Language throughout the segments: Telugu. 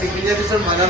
డిగ్రీ చేపిస్తాడు మన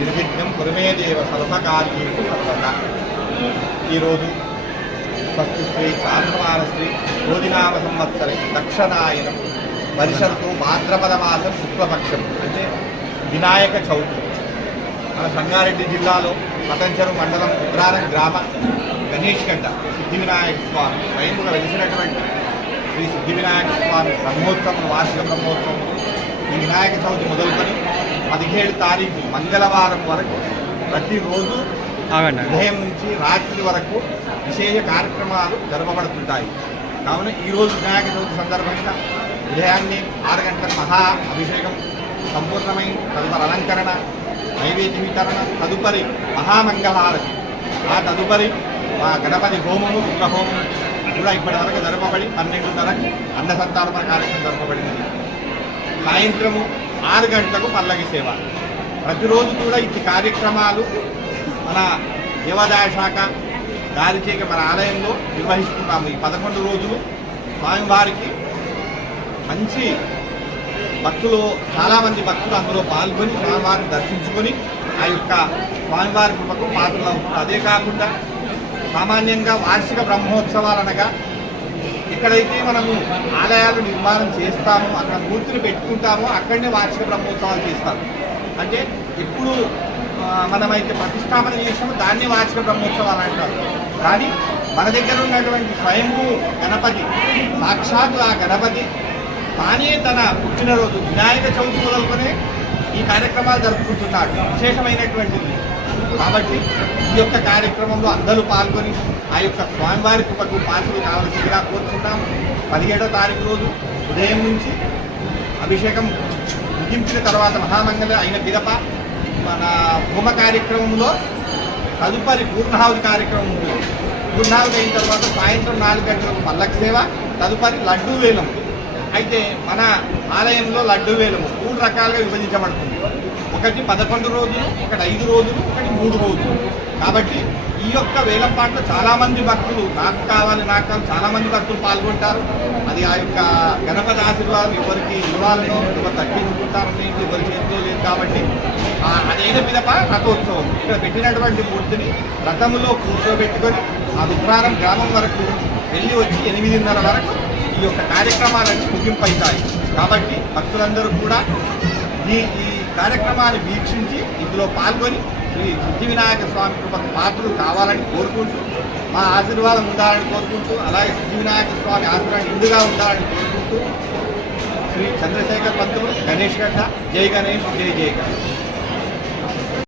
నిర్విఘ్నం కురుమేదేవ సర్వకార్యేషు సర్వదా. ఈరోజు స్వస్తి శ్రీ చాంద్రమాన శ్రీ క్రోధినామ సంవత్సరం దక్షిణాయనం పరిషత్తు భాద్రపద మాసం శుక్లపక్షం అంటే వినాయక చవితి. మన సంగారెడ్డి జిల్లాలో మతంచెరు మండలం ఉగ్రారం గ్రామ గణేష్ గడ్డ సిద్ధి వినాయక స్వామి స్వయంగా వెలిసినటువంటి శ్రీ సిద్ధి వినాయక స్వామి బ్రహ్మోత్సవం వార్షిక బ్రహ్మోత్సవం ఈ వినాయక చవితి మొదలుకొని 17 తారీఖు మంగళవారం వరకు ప్రతిరోజు ఉదయం నుంచి రాత్రి వరకు విశేష కార్యక్రమాలు జరపబడుతుంటాయి. కావున ఈరోజు వినాయక చవితి సందర్భంగా ఉదయాన్నే 6 గంటల మహా అభిషేకం సంపూర్ణమైన తదుపరి అలంకరణ నైవేద్య వితరణ తదుపరి మహామంగళహారతి ఆ తదుపరి మా గణపతి హోమము రుద్రహోమము కూడా ఇప్పటివరకు జరపబడి 12:30 అన్న సంతాపన కార్యక్రమం జరపబడింది. సాయంత్రము 6 గంటలకు పల్లకి సేవ. ప్రతిరోజు కూడా ఇట్టి కార్యక్రమాలు మన దేవాదాయ శాఖ దారి చేయక మన ఆలయంలో నిర్వహిస్తున్నాము. ఈ 11 రోజులు స్వామివారికి మంచి భక్తులు చాలామంది భక్తులు అందులో పాల్గొని స్వామివారిని దర్శించుకొని ఆ యొక్క స్వామివారి కృపకు పాత్రలు అవుతుంది. అదే కాకుండా సామాన్యంగా వార్షిక బ్రహ్మోత్సవాలు అనగా ఎక్కడైతే మనము ఆలయాలు నిర్మాణం చేస్తామో అక్కడ మూర్తిని పెట్టుకుంటామో అక్కడనే వార్షిక బ్రహ్మోత్సవాలు చేస్తాము. అంటే ఎప్పుడు మనమైతే ప్రతిష్టాపన చేసామో దాన్ని వార్షిక బ్రహ్మోత్సవాలు అంటారు. కానీ మన దగ్గర ఉన్నటువంటి స్వయంభూ గణపతి సాక్షాత్తు ఆ గణపతి తానే తన పుట్టినరోజు వినాయక చవితి మొదలుకొనే ఈ కార్యక్రమాలు జరుపుకుంటున్నాడు. విశేషమైనటువంటిది కాబట్టి ఈ యొక్క కార్యక్రమంలో అందరూ పాల్గొని ఆ యొక్క స్వామివారి కృపకు పాత్రలు కావలసిందిగా కోరుతున్నాము. 17వ తారీఖు రోజు ఉదయం నుంచి అభిషేకం ముగించిన తర్వాత మహామంగళ అయిన పిదప మన హోమ కార్యక్రమంలో తదుపరి పూర్ణాహుతి కార్యక్రమం ఉంటుంది. పూర్ణాహుతి అయిన తర్వాత సాయంత్రం 4 గంటలకు పల్లకి సేవ తదుపరి లడ్డూ వేలం. అయితే మన ఆలయంలో లడ్డూ వేలము 3 రకాలుగా విభజించబడుతుంది. ఒకటి 11 రోజులు, ఒకటి 5 రోజులు, ఒకటి 3 రోజులు. కాబట్టి ఈ యొక్క వేలంపాట్లో చాలామంది భక్తులు నాకు కావాలి చాలామంది భక్తులు పాల్గొంటారు. అది ఆ యొక్క గణపతి ఆశీర్వాదం ఎవరికి ఇవ్వాలని ఎవరు తగ్గించుకుంటారని ఎవరి చేతిలో లేదు. కాబట్టి అదైన పిదప రథోత్సవం ఇక్కడ పెట్టినటువంటి మూర్తిని రథములో కూర్చోబెట్టుకొని ఆ ఉగ్రారం గ్రామం వరకు వెళ్ళి వచ్చి 8:30 వరకు ఈ యొక్క కార్యక్రమాలన్నీ ముగింపు అవుతాయి. కాబట్టి భక్తులందరూ కూడా ఈ కార్యక్రమాన్ని వీక్షించి ఇందులో పాల్గొని శ్రీ సిద్ధి వినాయక స్వామి కృపకు పాత్రలు కావాలని కోరుకుంటూ మా ఆశీర్వాదం ఉండాలని కోరుకుంటూ అలాగే సిద్ధి వినాయక స్వామి ఆశీర్వాదం ఇందుగా ఉండాలని కోరుకుంటూ శ్రీ చంద్రశేఖర్ పంతులు గణేష్ గడ్డ జై గణేష్ జై జై గణేష్.